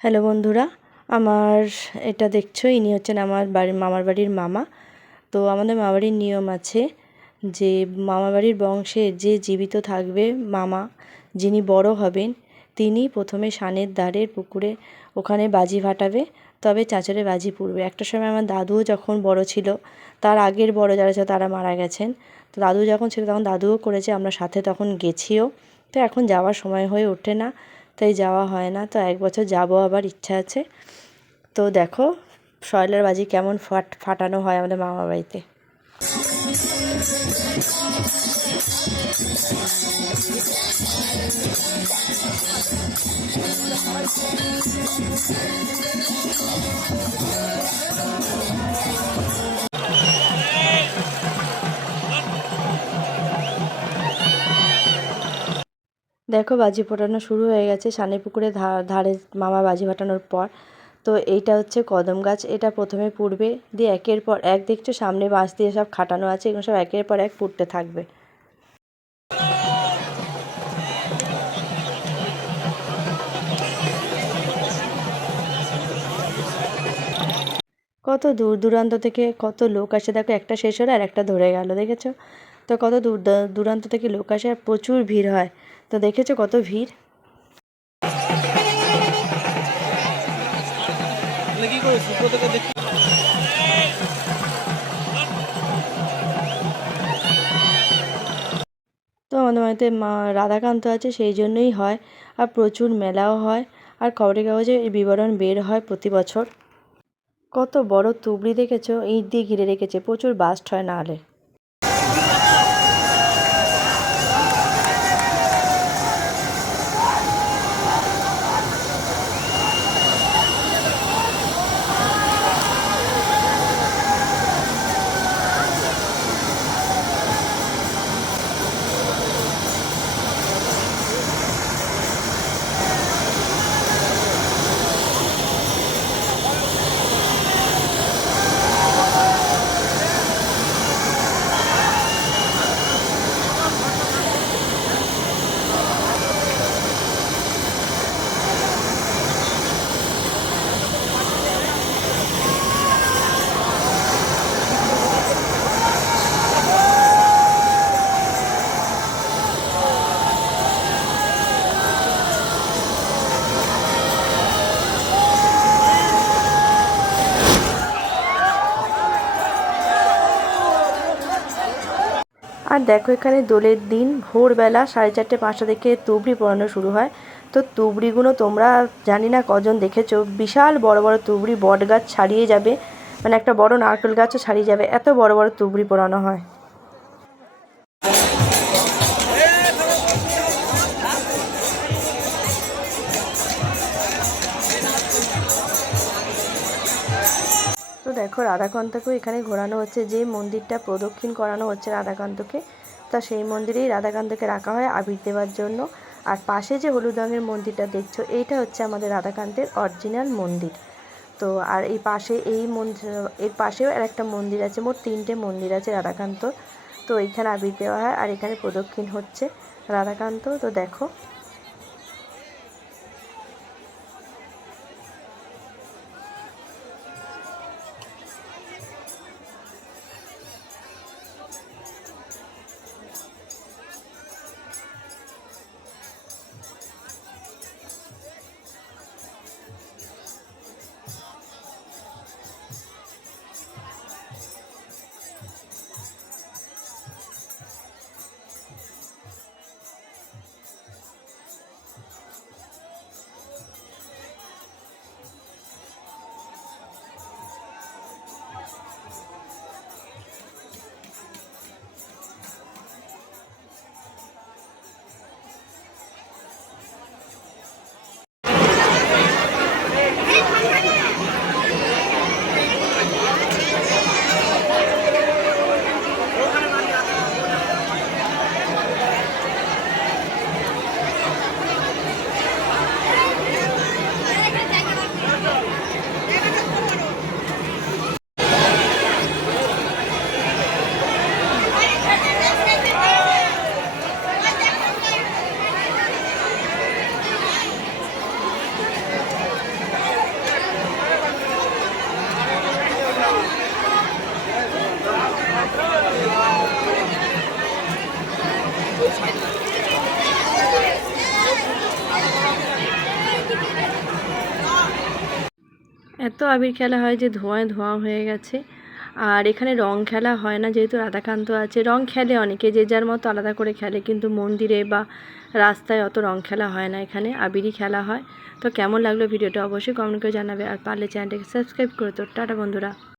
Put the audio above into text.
Hello বন্ধুরা, আমার এটা দেখছো, ইনি হচ্ছেন আমার মামার বাড়ির মামা। তো আমাদের মামাবাড়ির নিয়ম আছে যে মামাবাড়ির বংশে যে জীবিত থাকবে মামা, যিনি বড় হবেন, তিনি প্রথমে সানের ধারের পুকুরে ওখানে বাজি ফাটাবে, তবে চাঁচরে বাজি পুড়বে। একটা সময় আমার দাদুও যখন বড় ছিল, তার আগের বড় যারা ছিল তারা মারা গেছেন, তো দাদু যখন ছিল তখন দাদুও করেছে, আমরা সাথে তখন গেছিও। তো এখন যাওয়ার সময় হয়ে ওঠে না, তাই যাওয়া হয় না। তো এক বছর যাবো, আবার ইচ্ছা আছে। তো দেখো শয়লার বাজি কেমন ফাটানো হয় আমাদের মামার বাড়িতে। দেখো বাজি ফোটানো শুরু হয়ে গেছে সানের পুকুরে ধারে মামা বাজি ফাটানোর পর। তো এইটা হচ্ছে কদম গাছ, এটা প্রথমে পুড়বে, দিয়ে একের পর এক দেখছো সামনে বাঁশ দিয়ে সব খাটানো আছে, এগুলো সব একের পর এক পুড়তে থাকবে। কত দূর দূরান্ত থেকে কত লোক আসে, দেখো একটা শেষ হলো আর একটা ধরে গেল, দেখেছো? তো কত দূরান্ত থেকে লোক আসে আর প্রচুর ভিড় হয়। তো দেখেছো কত ভিড়। তো আমাদের বাড়িতে রাধাকান্ত আছে, সেই জন্যই হয়। আর প্রচুর মেলাও হয়, আর খবরের কাগজে এই বিবরণ বের হয় প্রতি বছর। কত বড় তুবড়ি দেখেছো, ইট দিয়ে ঘিরে রেখেছে, প্রচুর বাস্ট হয় না হলে। আর দেখো এখানে দোলের দিন ভোরবেলা 4:30-5টা থেকে তুবড়ি পড়ানো শুরু হয়। তো তুবড়িগুলো তোমরা জানি না কজন দেখেছো, বিশাল বড় বড় তুবড়ি, বট গাছ ছাড়িয়ে যাবে, মানে একটা বড় নারকেল গাছও ছাড়িয়ে যাবে, এত বড় বড় তুবড়ি পড়ানো হয়। তো দেখো রাধাকান্তকেও এখানে ঘোরানো হচ্ছে, যে মন্দিরটা প্রদক্ষিণ করানো হচ্ছে রাধাকান্তকে, তা সেই মন্দিরেই রাধাকান্তকে রাখা হয় আবির দেওয়ার জন্য। আর পাশে যে হলুদ রঙের মন্দিরটা দেখছো, এইটা হচ্ছে আমাদের রাধাকান্তের অরিজিনাল মন্দির। তো আর এই পাশে এই মন্দির, এর পাশেও আর একটা মন্দির আছে, মোট 3টে মন্দির আছে রাধাকান্তর। তো এইখানে আবির দেওয়া হয় আর এখানে প্রদক্ষিণ হচ্ছে রাধাকান্ত। তো দেখো এত আবির খেলা হয় যে ধোঁয়ায় ধোঁয়া হয়ে গেছে। আর এখানে রং খেলা হয় না, যেহেতু রাধাকান্ত আছে। রং খেলে অনেকে, যে যার মতো আলাদা করে খেলে, কিন্তু মন্দিরে বা রাস্তায় অত রং খেলা হয় না, এখানে আবিরই খেলা হয়। তো কেমন লাগলো ভিডিওটা অবশ্যই কমেন্ট করে জানাবে, আর পারলে চ্যানেলটাকে সাবস্ক্রাইব করে তো। টাটা বন্ধুরা।